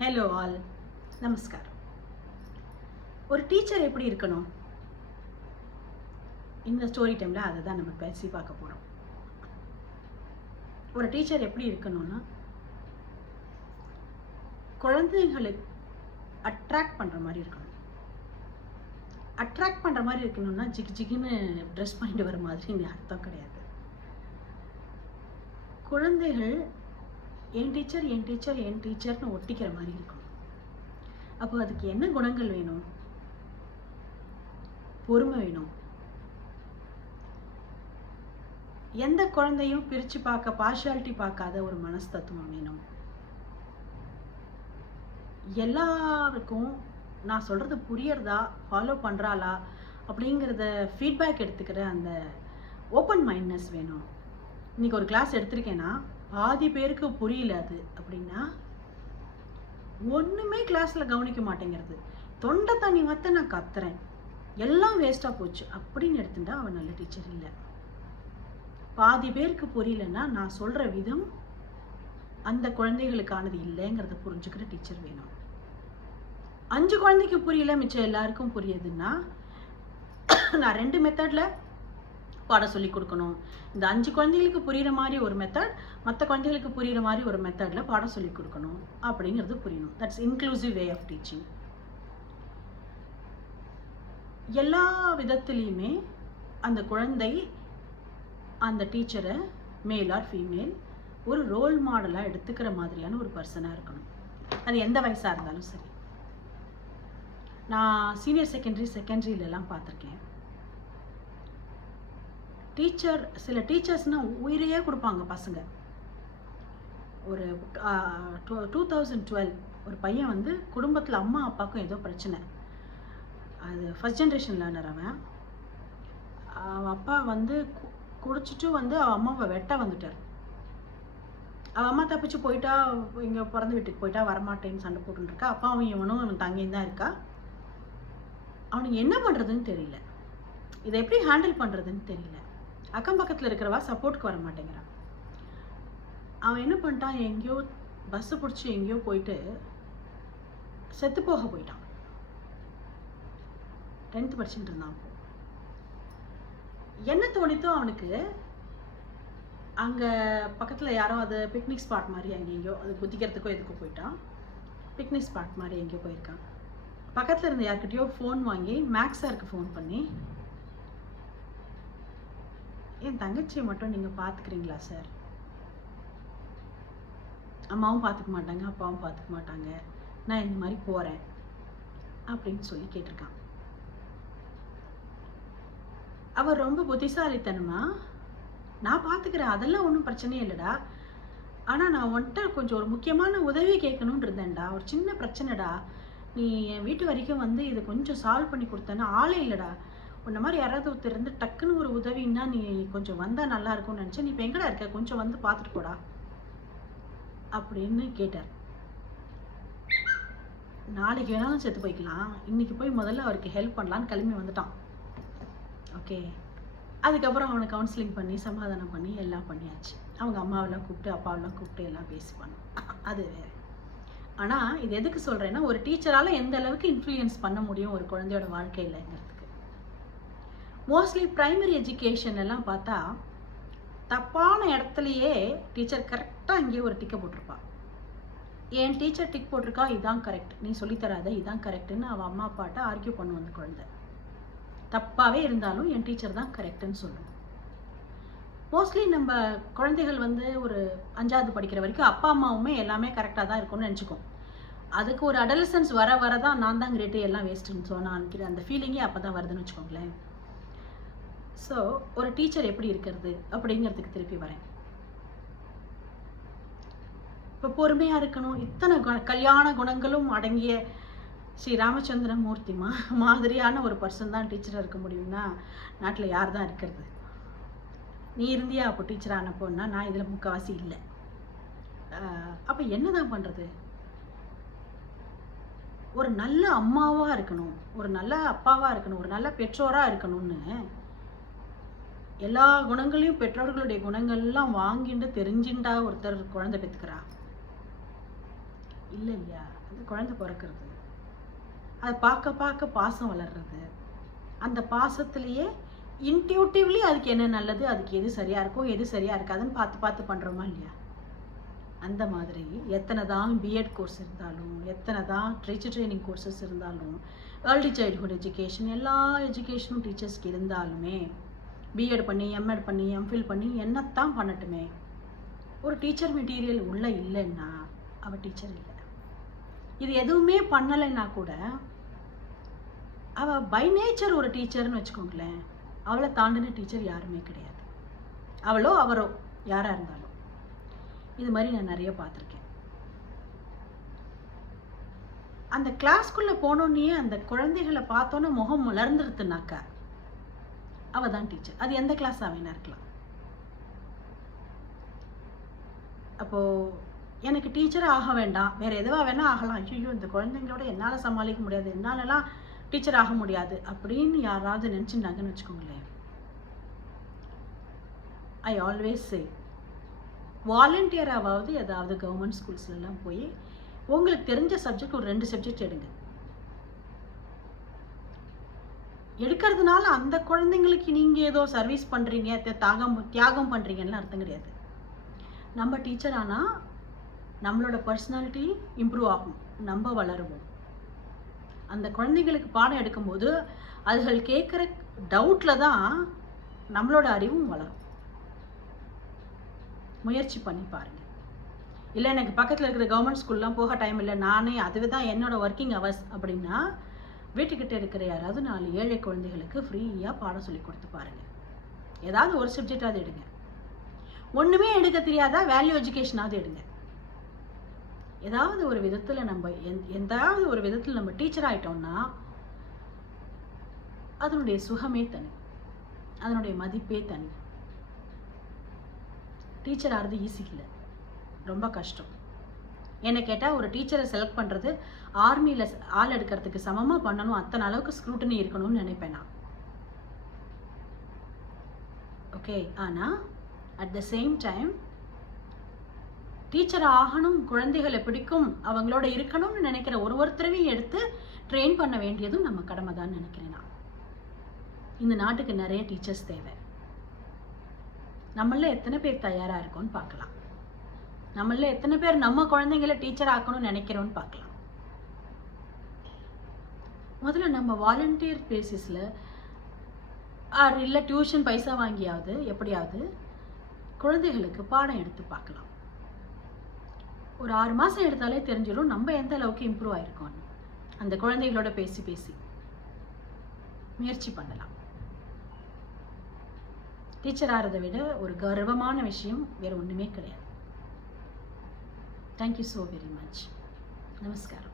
Hello all நமஸ்காரம் ஒரு teacher எப்படி இருக்கணும்? இந்த ஸ்டோரி டைமில் அதை தான் நம்ம பேசி பார்க்க போகிறோம் ஒரு டீச்சர் எப்படி இருக்கணும்னா குழந்தைகளுக்கு அட்ராக்ட் பண்ணுற மாதிரி இருக்கணும். அட்ராக்ட் பண்ணுற மாதிரி இருக்கணும்னா ஜிக் ஜிகின்னு ட்ரெஸ் பண்ணிட்டு வர மாதிரி அர்த்தம் கிடையாது. குழந்தைகள் என் டீச்சர் என் டீச்சர் என் டீச்சர்னு ஒட்டிக்கிற மாதிரி இருக்கும். அப்போ அதுக்கு என்ன குணங்கள் வேணும்? பொறுமை வேணும். எந்த குழந்தையும் பிரித்து பார்க்க பார்ஷியாலிட்டி பார்க்காத ஒரு மனஸ்தத்துவம் வேணும். எல்லாருக்கும் நான் சொல்கிறது புரியறதா ஃபாலோ பண்ணுறாளா அப்படிங்கிறத ஃபீட்பேக் எடுத்துக்கிற அந்த ஓப்பன் மைண்ட்னஸ் வேணும். இன்றைக்கி ஒரு கிளாஸ் எடுத்திருக்கேன்னா பாதி பேருக்கு புரியல அது அப்படின்னா ஒன்றுமே கிளாஸில் கவனிக்க மாட்டேங்கிறது. தொண்டை தண்ணி வத்த நான் கத்துறேன். எல்லாம் வேஸ்ட்டாக போச்சு அப்படின்னு எடுத்துட்டா அவன் நல்ல டீச்சர் இல்லை. பாதி பேருக்கு புரியலன்னா நான் சொல்கிற விதம் அந்த குழந்தைகளுக்கானது இல்லைங்கிறத புரிஞ்சுக்கிற டீச்சர் வேணும். அஞ்சு குழந்தைக்கு புரியல மிச்சம் எல்லாருக்கும் புரியுதுன்னா நான் ரெண்டு மெத்தடில் பாடம் சொல்லி கொடுக்கணும். இந்த அஞ்சு குழந்தைகளுக்கு புரியுற மாதிரி ஒரு மெத்தட் மற்ற குழந்தைகளுக்கு புரியுற மாதிரி ஒரு மெத்தடில் பாடம் சொல்லி கொடுக்கணும். அப்படிங்கிறது புரியணும். That's inclusive way of teaching எல்லா விதத்துலேயுமே அந்த குழந்தை அந்த டீச்சரை மேல் ஆர் ஃபீமேல் ஒரு ரோல் மாடலாக எடுத்துக்கிற மாதிரியான ஒரு பர்சனாக இருக்கணும். அது எந்த வயசாக இருந்தாலும் சரி. நான் சீனியர் செகண்டரி செகண்டரியிலலாம் பார்த்துருக்கேன். டீச்சர் சில டீச்சர்ஸ்னால் உயிரையே கொடுப்பாங்க பசங்க. ஒரு டூ தௌசண்ட் டுவெல் ஒரு பையன் வந்து குடும்பத்தில் அம்மா அப்பாவுக்கும் ஏதோ பிரச்சனை. அது ஃபஸ்ட் ஜென்ரேஷன் லேர்னர் அவன். அவன் அப்பா வந்து கு- குடிச்சிட்டு வந்து அவன் அம்மாவை வெட்ட வந்துட்டார். அவன் அம்மா தப்பிச்சு போயிட்டா இங்கே பிறந்த வீட்டுக்கு போயிட்டா வரமாட்டேன்னு சண்டை போட்டுருக்கா அப்பா அப்பாவும் இவனும் அவன் தங்கியும் தான் இருக்கா. அவனுக்கு என்ன பண்ணுறதுன்னு தெரியல. இதை எப்படி ஹேண்டில் பண்ணுறதுன்னு தெரியல. அக்கம் பக்கத்தில் இருக்கிறவா சப்போர்ட்டுக்கு வர மாட்டேங்கிறான் அவன் என்ன பண்ணிட்டான்? எங்கேயோ பஸ்ஸை பிடிச்சி எங்கேயோ போயிட்டு செத்து போக போயிட்டான். டென்த்து படிச்சுட்டு இருந்தான் அப்போ. என்ன தோணித்தோ அவனுக்கு அங்கே பக்கத்தில் யாரோ அது பிக்னிக் ஸ்பாட் மாதிரி அங்கே எங்கேயோ அது குதிக்கிறதுக்கோ எதுக்கோ போயிட்டான். பிக்னிக் ஸ்பாட் மாதிரி எங்கேயோ போயிருக்கான். பக்கத்தில் இருந்த யார்கிட்டயோ ஃபோன் வாங்கி மேக்ஸ் சாருக்கு ஃபோன் பண்ணி என் தங்கச்சியை மட்டும் நீங்கள் பார்த்துக்கிறீங்களா சார் அம்மாவும் பார்த்துக்க மாட்டாங்க அப்பாவும் பார்த்துக்க மாட்டாங்க. நான் இந்த மாதிரி போகிறேன் அப்படின்னு சொல்லி கேட்டிருக்கான். அவர் ரொம்ப புத்திசாலித்தனமா? நான் பார்த்துக்கிறேன் அதெல்லாம் ஒன்றும் பிரச்சனையே இல்லைடா. ஆனால் நான் உன்கிட்ட கொஞ்சம் ஒரு முக்கியமான உதவி கேட்கணும்னு இருந்தேன்டா. ஒரு சின்ன பிரச்சனைடா. நீ என் வீட்டு வரைக்கும் வந்து இதை கொஞ்சம் சால்வ் பண்ணி கொடுத்தேன்னா ஆளே இல்லைடா. உன்ன மாதிரி யாராவது ஒருத்தர் இருந்து டக்குன்னு ஒரு உதவின்னா நீ கொஞ்சம் வந்தால் நல்லா இருக்கும்னு நினச்சேன். நீ இப்போ எங்கடா இருக்க? கொஞ்சம் வந்து பார்த்துட்டு போடா. அப்படின்னு கேட்டார். நாளைக்கு வேணாலும் செத்து போய்க்கலாம். இன்னைக்கு போய் முதல்ல அவருக்கு ஹெல்ப் பண்ணலான்னு கிளம்பி வந்துட்டான். ஓகே அதுக்கப்புறம் அவனை கவுன்சிலிங் பண்ணி சமாதானம் பண்ணி எல்லாம் பண்ணியாச்சு. அவங்க அம்மாவெல்லாம் கூப்பிட்டு அப்பாவெல்லாம் கூப்பிட்டு எல்லாம் பேசி பண்ணோம் அது வேறு. ஆனால் இது எதுக்கு சொல்கிறேன்னா ஒரு டீச்சரால் எந்த அளவுக்கு இன்ஃப்ளூயன்ஸ் பண்ண முடியும் ஒரு குழந்தையோட வாழ்க்கையிலங்கிறதுக்கு மோஸ்ட்லி ப்ரைமரி எஜுகேஷன் எல்லாம் பார்த்தா தப்பான இடத்துலையே டீச்சர் கரெக்டாக அங்கேயே ஒரு டிக்கை போட்டிருப்பா. என் டீச்சர் டிக் போட்டிருக்கா இதான் கரெக்ட் நீ சொல்லித்தராத இதான் கரெக்டுன்னு அவள் அம்மா அப்பாட்ட ஆர்கியூ பண்ணும் அந்த குழந்தை. தப்பாகவே இருந்தாலும் என் டீச்சர் தான் கரெக்டுன்னு சொல்லும். மோஸ்ட்லி நம்ம குழந்தைகள் வந்து ஒரு அஞ்சாவது படிக்கிற வரைக்கும் அப்பா அம்மாவுமே எல்லாமே கரெக்டாக தான் இருக்கும்னு நினச்சிக்கும். அதுக்கு ஒரு அடலசன்ஸ் வர வர தான் நான் தான் கிரேட்டு எல்லாம் வேஸ்ட்டுன்னு சொன்னான் அந்த ஃபீலிங்கே அப்போ தான் வருதுன்னு வச்சுக்கோங்களேன். ஸோ ஒரு டீச்சர் எப்படி இருக்கிறது அப்படிங்கிறதுக்கு திருப்பி வரேன். இப்போ பொறுமையாக இருக்கணும். இத்தனை குண கல்யாண குணங்களும் அடங்கிய ஸ்ரீ ராமச்சந்திர மூர்த்தி மா மாதிரியான ஒரு பர்சன் தான் டீச்சராக இருக்க முடியும்னா நாட்டில் யார் தான் இருக்கிறது? நீ இருந்தியா? அப்போ டீச்சர் ஆனப்போன்னா நான் இதில் முக்கால்வாசி இல்லை. அப்போ என்ன தான் பண்ணுறது ஒரு நல்ல அம்மாவாக இருக்கணும். ஒரு நல்ல அப்பாவாக இருக்கணும். ஒரு நல்ல பெற்றோராக இருக்கணும்னு எல்லா குணங்களையும் பெற்றோர்களுடைய குணங்கள்லாம் வாங்கிட்டு தெரிஞ்சுண்டா ஒருத்தர் குழந்தை பெற்றுக்கிறா இல்லை இல்லையா? அது குழந்தை பிறக்கிறது. அதை பார்க்க பார்க்க பாசம் வளர்றது. அந்த பாசத்துலேயே இன்ட்யூட்டிவ்லி அதுக்கு என்ன நல்லது அதுக்கு எது சரியாக இருக்கும் எது சரியாக இருக்காதுன்னு பார்த்து பார்த்து பண்ணுறோமா இல்லையா? அந்த மாதிரி எத்தனை தான் பிஎட் கோர்ஸ் இருந்தாலும் எத்தனை தான் டீச்சர் ட்ரைனிங் கோர்சஸ் இருந்தாலும் ஏர்லி சைல்டுஹுட் எஜுகேஷன் எல்லா எஜுகேஷனும் டீச்சர்ஸ்க்கு இருந்தாலுமே பிஎட் பண்ணி எம்எட் பண்ணி எம்ஃபில் பண்ணி என்னத்தான் பண்ணட்டுமே. ஒரு டீச்சர் மெட்டீரியல் உள்ளே இல்லைன்னா அவள் டீச்சர் இல்லை. இது எதுவுமே பண்ணலைன்னா கூட அவள் பை நேச்சர் ஒரு டீச்சர்னு வச்சுக்கோங்களேன். அவளை தாண்டின டீச்சர் யாருமே கிடையாது. அவளோ அவரோ யாராக இருந்தாலும். இது மாதிரி நான் நிறைய பார்த்துருக்கேன். அந்த கிளாஸ்க்குள்ளே போனோன்னே அந்த குழந்தைகளை பார்த்தோன்னே முகம் மலர்ந்துருத்துனாக்கா அவ தான் டீச்சர் அது எந்த கிளாஸாக வேணா இருக்கலாம். அப்போது எனக்கு டீச்சர் ஆக வேண்டாம். வேறு எதுவாக வேணால் ஆகலாம். ஐயோ இந்த குழந்தைங்களோட என்னால் சமாளிக்க முடியாது. என்னாலலாம் டீச்சர் ஆக முடியாது. அப்படின்னு யாராவது நினச்சிருந்தாங்கன்னு வச்சுக்கோங்களேன். ஐ ஆல்வேஸ் சே வாலண்டியராகவாவது ஏதாவது கவர்மெண்ட் ஸ்கூல்ஸ்லாம் போய் உங்களுக்கு தெரிஞ்ச சப்ஜெக்ட் ஒரு ரெண்டு சப்ஜெக்ட் எடுங்க. எடுக்கிறதுனால அந்த குழந்தைங்களுக்கு நீங்கள் ஏதோ சர்வீஸ் பண்ணுறீங்க தியாகம் தியாகம் பண்ணுறீங்கன்னு அர்த்தம் கிடையாது. நம்ம டீச்சர் ஆனால் நம்மளோட பர்சனாலிட்டி இம்ப்ரூவ் ஆகும். நம்ம வளருவோம். அந்த குழந்தைங்களுக்கு பாடம் எடுக்கும்போது அதுகள் கேட்குற டவுட்டில் தான் நம்மளோட அறிவும் வளரும். முயற்சி பண்ணி பாருங்கள் இல்லை எனக்கு பக்கத்தில் இருக்கிற கவர்மெண்ட் ஸ்கூல்லாம் போக டைம் இல்லை. நானே அதுவே தான் என்னோட ஒர்க்கிங் ஹவர்ஸ் அப்படின்னா வீட்டுக்கிட்ட இருக்கிற யாராவது நாலு ஏழை குழந்தைகளுக்கு ஃப்ரீயாக பாடம் சொல்லி கொடுத்து பாருங்கள் ஏதாவது ஒரு சப்ஜெக்டாவது எடுங்க. ஒன்றுமே எடுக்க தெரியாதா? வேல்யூ எஜுகேஷனாவது எடுங்க. ஏதாவது ஒரு விதத்தில் நம்ம எந் எந்தாவது ஒரு விதத்தில் நம்ம டீச்சர் ஆகிட்டோம்னா அதனுடைய சுகமே தனி. அதனுடைய மதிப்பே தனி. டீச்சர் ஆகிறது ஈஸி இல்லை. ரொம்ப கஷ்டம். என்னை கேட்டால் ஒரு டீச்சரை செலக்ட் பண்ணுறது ஆர்மியில் ஆள் எடுக்கிறதுக்கு சமமாக பண்ணணும் அத்தனை அளவுக்கு ஸ்க்ரூட்டனி இருக்கணும்னு நினைப்பேன் நான். ஓகே ஆனால் at the same time teacher ஆகணும் குழந்தைகளை பிடிக்கும் அவங்களோட இருக்கணும்னு நினைக்கிற ஒரு ஒருத்தரவையும் எடுத்து ட்ரெயின் பண்ண வேண்டியதும் நம்ம கடமை தான் நினைக்கிறேன் நான். இந்த நாட்டுக்கு நிறைய டீச்சர்ஸ் தேவை. நம்மள எத்தனை பேர் தயாராக இருக்கோன்னு பார்க்கலாம். நம்மள எத்தனை பேர் நம்ம குழந்தைங்கள டீச்சர் ஆக்கணும்னு நினைக்கிறோம்னு பார்க்கலாம். முதல்ல நம்ம வாலண்டியர் பேசிஸில் ஆர் இல்லை டியூஷன் பைசா வாங்கியாவது எப்படியாவது குழந்தைகளுக்கு பாடம் எடுத்து பார்க்கலாம். ஒரு ஆறு மாதம் எடுத்தாலே தெரிஞ்சிடும் நம்ம எந்த அளவுக்கு இம்ப்ரூவ் ஆயிருக்கோம்னு. அந்த குழந்தைகளோட பேசி பேசி முயற்சி பண்ணலாம். டீச்சர் ஆகிறத விட ஒரு கர்வமான விஷயம் வேறு ஒன்றுமே கிடையாது. தேங்க்யூ ஸோ வெரி மச் நமஸ்காரம்